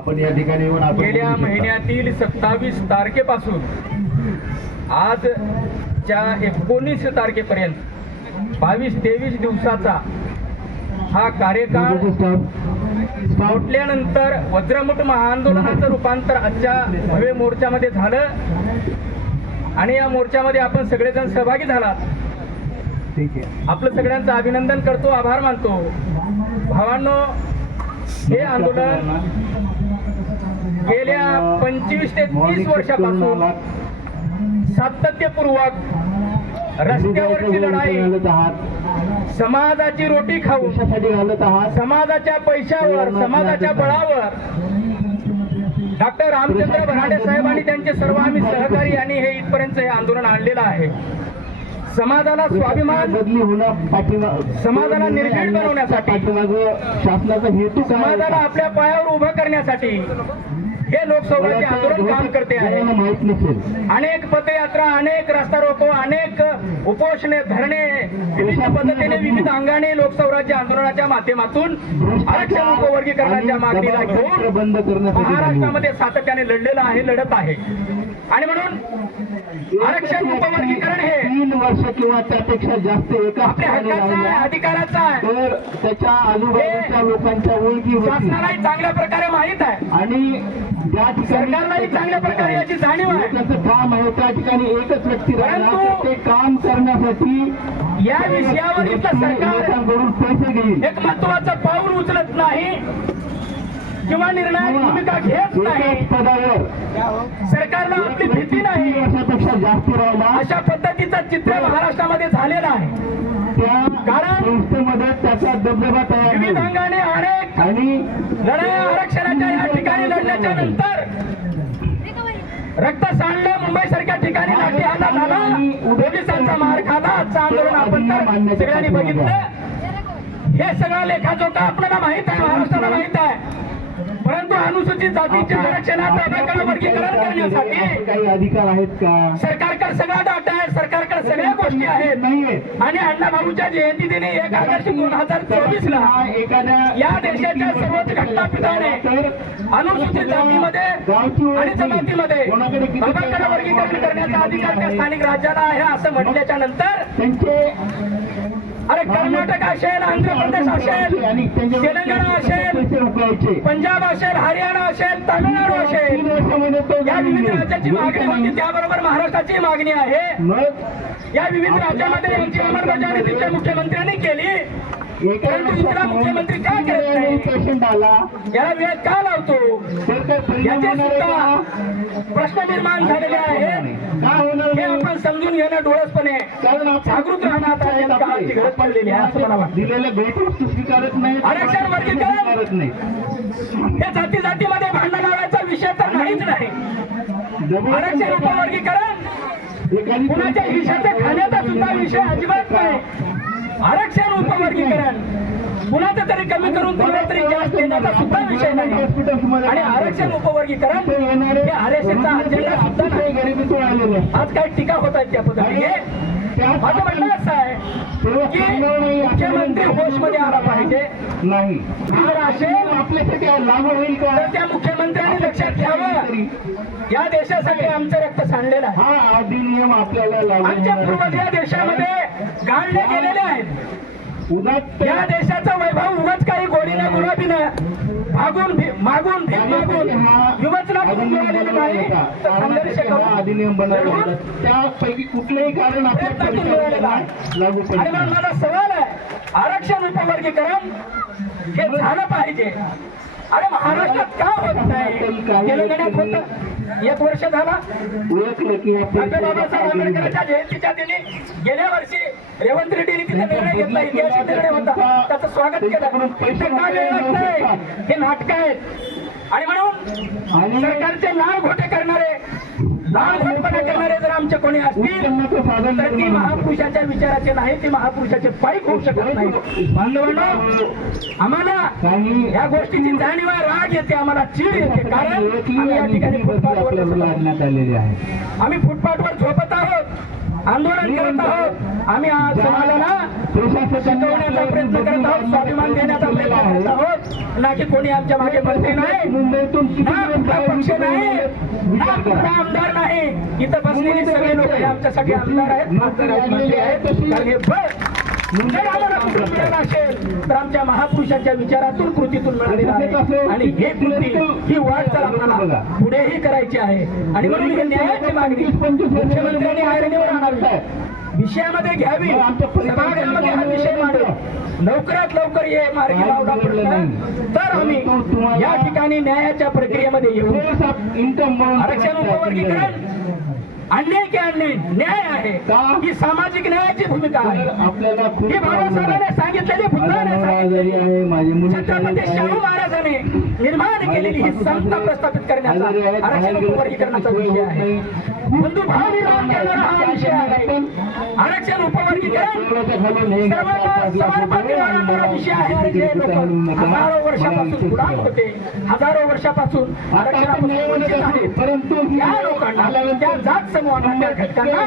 आपण या ठिकाणी येऊन आपण गेल्या बोलू शकता. महिन्यातील 27 तारखेपासून आजच्या 19 तारखेपर्यंत 22-23 दिवसाचा हा कार्यकाळ उठल्यानंतर वज्रमुठ महाआंदोलनाचं रूपांतर आजच्या भव्य मोर्चामध्ये झालं आणि या मोर्चामध्ये आपण सगळेजण सहभागी झालात. ठीक आहे. आपलं सगळ्यांचं अभिनंदन करतो, आभार मानतो. भावांनो, हे आंदोलन गेल्या 25 ते 30 वर्षापासून सातत्यपूर्वक रस्त्यावरची लढाई, समाजाची रोटी खाऊन, समाजाच्या पैशावर, समाजाच्या बळावर डॉक्टर रामचंद्र भराडे साहेब आणि त्यांचे सर्व आम्ही सहकारी यांनी हे इथपर्यंत हे आंदोलन आणलेलं आहे. समाजाला स्वाभिमान, समाजाला निर्भीड बनवण्यासाठी, शासनाचा हेतू समाजाला आपल्या पायावर उभं करण्यासाठी हे लोकसौराज्य आंदोलन काम करते आहे. माहित नसेल. अनेक पदयात्रा, अनेक रस्ता रोको, अनेक उपोषणे, धरणे, विविध पद्धतीने विविध अंगाने लोकसौराज्य आंदोलनाच्या माध्यमातून आरक्षण उपवर्गीकरणाच्या मागणीला घेऊन महाराष्ट्रामध्ये सातत्याने लढलेलं आहे, लढत आहे. आणि म्हणून आरक्षण उपवर्गीकरण हे 3 वर्ष किंवा त्यापेक्षा जास्त एका आपल्या हक्काचं आहे, अधिकाराचं आहे. तर त्याच्या आजूबाजूच्या लोकांच्या ओळखी होतील शासनालाही चांगल्या प्रकारे माहीत आहे आणि ज्या ठिकाणी सरकारलाही चांगल्या प्रकारे याची जाणीव आहे. त्याचं काम आहे त्या ठिकाणी एकच व्यक्ती राहिला परंतु ते काम करण्यासाठी या विषयावर इथलं सरकार लोकांकडून पैसे घेईल. एक महत्वाचं पाऊल उचलत नाही किंवा निर्णायक भूमिका घेत नाही. एकाच पदावर सरकारला आपली भीती नाही, 3 वर्षापेक्षा जास्त राहिला अशा पद्धतीचं चित्र महाराष्ट्रामध्ये झालेलं आहे. त्या कारण संस्थेमध्ये त्याचा दबदबा तयार विविध होईल. अंगाने अनेक आणि लढाया आरक्षणाच्या या ठिकाणी लढण्याच्या नंतर रक्त सांडलं, मुंबई सारख्या ठिकाणी लाठी हल्ला झाला, पोलिसांचा मार खाला. आजचं आंदोलन आपण तर सगळ्यांनी बघितलं. हे सगळं लेखाजोखा आपल्याला माहित आहे, महाराष्ट्राला माहित आहे. परंतु अनुसूचित जातीच्या आरक्षणात प्रभाकर वर्गीकरण करण्यासाठी काही अधिकार आहेत का? सरकारकडे सगळा डाटा आहे, सरकारकडे सगळ्या गोष्टी आहेत. नाहीये. आणि अण्णाभाऊच्या जयंतीदिनी 1 ऑगस्ट 2024 ला एखाद्या या देशाच्या सर्वोच्च घटनापीठाने अनुसूचित जातीमध्ये आणि जमातीमध्ये प्रभाकर वर्गीकरण करण्याचा अधिकार त्या स्थानिक राज्याला आहे असं म्हटल्याच्या नंतर त्यांचे अरे कर्नाटक असेल, आंध्र प्रदेश असेल, तेलंगणा असेल, पंजाब असेल, हरियाणा असेल, तामिळनाडू असेल, या विविध राज्याची मागणी होती. त्याबरोबर महाराष्ट्राची मागणी आहे. या विविध राज्यामध्ये यांची अंमलबजावणी तिथल्या मुख्यमंत्र्यांनी केली. परंतु इथला मुख्यमंत्री का करत नाही? पेशंट आला याला वेळ का लावतो? याचे सुद्धा प्रश्न निर्माण झालेले आहेत. हे आपण समजून घेणं डोळसपणे जागृत राहणं आता या काळाची गरज पडलेली आहे असं मला वाटतं. दिलेल्या भेटवस्तू स्वीकारत नाही, आरक्षण वर्गीकरण स्वीकारत नाही. हे जाती जातीमध्ये भांडण लावायचा विषय तर नाहीच नाही. आरक्षण उपवर्गीकरण कुणाच्या हिशाच्या खाण्याचा सुद्धा विषय अजिबात नाही. आरक्षण उपवर्गीकरण कुणाचं तरी कमी करून कुणाला तरी जास्त देण्याचा सुद्धा विषय नाही. आणि आरक्षण उपवर्गीकरण हे आरक्षणचा अजेंडा सुद्धा नाही. गरिबीतून आलेले आज काही टीका होत आहेत त्या पद्धतीने. माझं म्हणणं असं आहे की मुख्यमंत्री होशमध्ये आला पाहिजे. नाही जर असेल आपल्यासाठी लागू होईल का? तर त्या मुख्यमंत्र्यांनी लक्षात घ्यावं, या देशासाठी आमचं रक्त सांडलेलं आहे. हा अधिनियम आपल्याला लागू आमच्या पूर्वज या देशामध्ये गाडले गेलेले आहेत. या देशाचा वैभव उगाच काही गोडीनं गुलाबीनं मागून भीक मागून विवचना करून मिळालेलं नाही, तर संघर्ष करून अधिनियम बनवला लढून त्यापैकी कुठलंही कारण प्रयत्नातून मिळालेलं आहे. लागू आणि म्हणून माझा सवाल आहे, आरक्षण उपवर्गीकरण हे झालं पाहिजे. अरे महाराष्ट्रात का होत नाही? तेलंगणात होतं, 1 वर्ष झाला. ओळखलं की डॉक्टर बाबासाहेब आंबेडकरांच्या जयंतीच्या दिनी गेल्या वर्षी रेवंत रेड्डींनी तिथे निर्णय घेतला, ऐतिहासिक निर्णय होता, त्याचं स्वागत केलं. इथं का वेळ लागतंय? हे नाटक आहेत. आणि म्हणून सरकारचे लाल घोटे करणारे, लाल घोटपणा करणारे जर आमचे कोणी असतील तर ती महापुरुषाच्या विचाराचे नाही, ती महापुरुषाचे पाईक होऊ शकत नाही. बांधवांनो, आम्हाला या गोष्टीची जाणीव आहे, राग येते, आम्हाला चीड येते. कारण आम्ही या ठिकाणी फुटपाथवर आलेले आहे. आम्ही फुटपाथवर झोपत आहोत. आंदोलन करत आहोत. आम्ही आज समाजाला शिकवण्याचा प्रयत्न करत आहोत, स्वाभिमान देण्याचा प्रयत्न करत आहोत. ना की कोणी आमच्या मागे बसले नाही, मुंबईतून ना कुठला पक्ष नाही, ना कुठला आमदार नाही. इथं बसलेले सगळे लोक हे आमच्यासाठी आमदार आहेत, खासदार आहेत, मंत्री आहेत. कारण हे बळ जर आम्हाला कुठून मिळालं असेल तर आमच्या महापुरुषांच्या विचारातून, कृतीतून मिळालेलं आहे. आणि हे कृती, ही वाटचाल आपल्याला पुढेही करायची आहे. आणि म्हणून ही न्यायाची मागणी मुख्यमंत्र्यांनी ऐरणीवर आणावी, विषयामध्ये घ्यावी, सभागृहामध्ये हा विषय मांडावा. लवकरात लवकर हे मार्गी लावला प्रश्न तर आम्ही या ठिकाणी न्यायाच्या प्रक्रियेमध्ये येऊ. आरक्षण उपवर्गीकरण अन्याय की अन्याय न्याय आहे, ही सामाजिक न्यायाची भूमिका आहे. आपल्याला ही बाबासाहेबांनी सांगितलेली, बुद्धाने सांगितलेली, छत्रपती शाहू महाराजांनी निर्माण केलेली ही समता प्रस्थापित करण्याचा आरक्षण उपवर्गीकरणाचा विषय आहे. बंधुभाव निर्माण करणारा हा विषय आहे. आरक्षण उपवर्गीकरण सर्वांना समर्पण करणारा विषय आहे. आणि जे लोक हजारो वर्षापासून गुलाम होते, हजारो वर्षापासून आरक्षणापासून वंचित आहेत, परंतु या लोकांना, त्या जात समूहांना, त्या घटकांना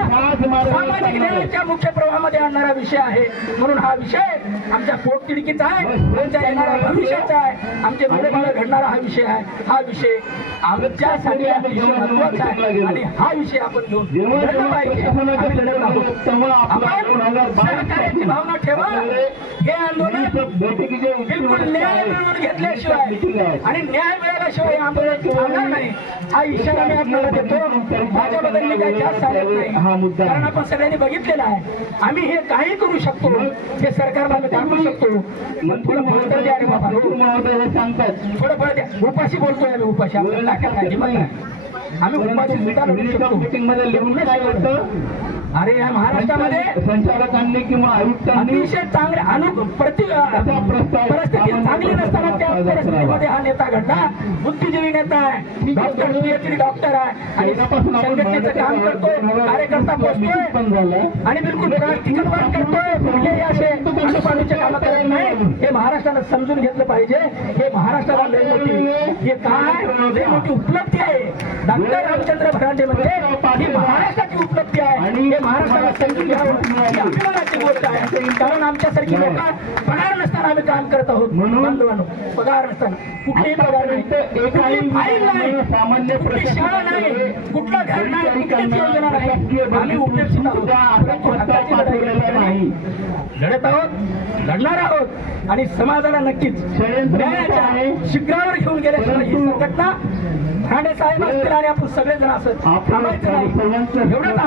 सामाजिक न्यायाच्या मुख्य प्रवाहामध्ये आणणारा विषय आहे. म्हणून हा विषय आमच्या पोटतिडकीचा आहे, आमच्या येणाऱ्या भविष्याचा आहे, आमचे मुळे घडणारा हा विषय आहे. हा विषय आमच्यासाठी अतिशय महत्वाचा आहे आणि हा विषय आपण घेऊन लढलं पाहिजे. आम्ही लढत आहोत. आपण सहकार्याची भावना ठेवा. हे आंदोलन बिलकुल न्याय मिळवून घेतल्याशिवाय आणि न्याय मिळाल्याशिवाय आंदोलन थांबणार नाही, हा इशारा मी आपल्याला देतो. माझ्याबद्दल मी काही जास्त सांगत नाही, कारण आपण सगळ्यांनी बघितलेलं आहे. आम्ही हे काही करू शकतो, हे सरकारला आम्ही दाखवू शकतो. थोडं फळ तर द्या रे बाबा, थोडं फळ द्या. उपाशी बोलतोय आम्ही, उपाशी आपल्याला ताकद नाही, हिंमत नाही. आम्ही उपाशी सुद्धा लढू शकतो. अरे या महाराष्ट्रामध्ये संचालकांनी किंवा आयुक्तांनी अतिशय चांगले परिस्थिती चांगली नसताना त्या परिस्थितीमध्ये हा नेता घडला. बुद्धिजीवी नेता आहे, डॉक्टर, PhD डॉक्टर आहे आणि संघटनेचं काम करतोय, कार्यकर्ता पोचतोय आणि बिलकुल प्रॅक्टिकल वर्क करतोय. कुठलेही असे अनुपाडूचे काम करत नाही. हे महाराष्ट्राला समजून घेतलं पाहिजे. हे महाराष्ट्राला लय मोठी, हे काय लय मोठी उपलब्धी आहे. डॉक्टर रामचंद्र भरांडे म्हणजे ही महाराष्ट्राची उपलब्धी आहे. महाराष्ट्राला समजून घ्यावं, ही अभिमानाची गोष्ट आहे. कारण आमच्यासारखी लोक पगार नसताना आम्ही काम करत आहोत. बांधवांनो, पगार नसताना कुठलीही पगार नाही, कुठली फाईल नाही, कुठली शाळा नाही, कुठलं घर नाही, कुठलीच योजना नाही. आम्ही उपेक्षित आहोत, परंतु हक्काची लढाई नाही, लढत आहोत, लढणार आहोत आणि समाजाला नक्कीच न्यायाच्या शिखरावर घेऊन गेल्याशिवाय ही संघटना ठाणे साहेब असतील आणि आपण सगळेजण असं थांबायचं नाही. एवढंच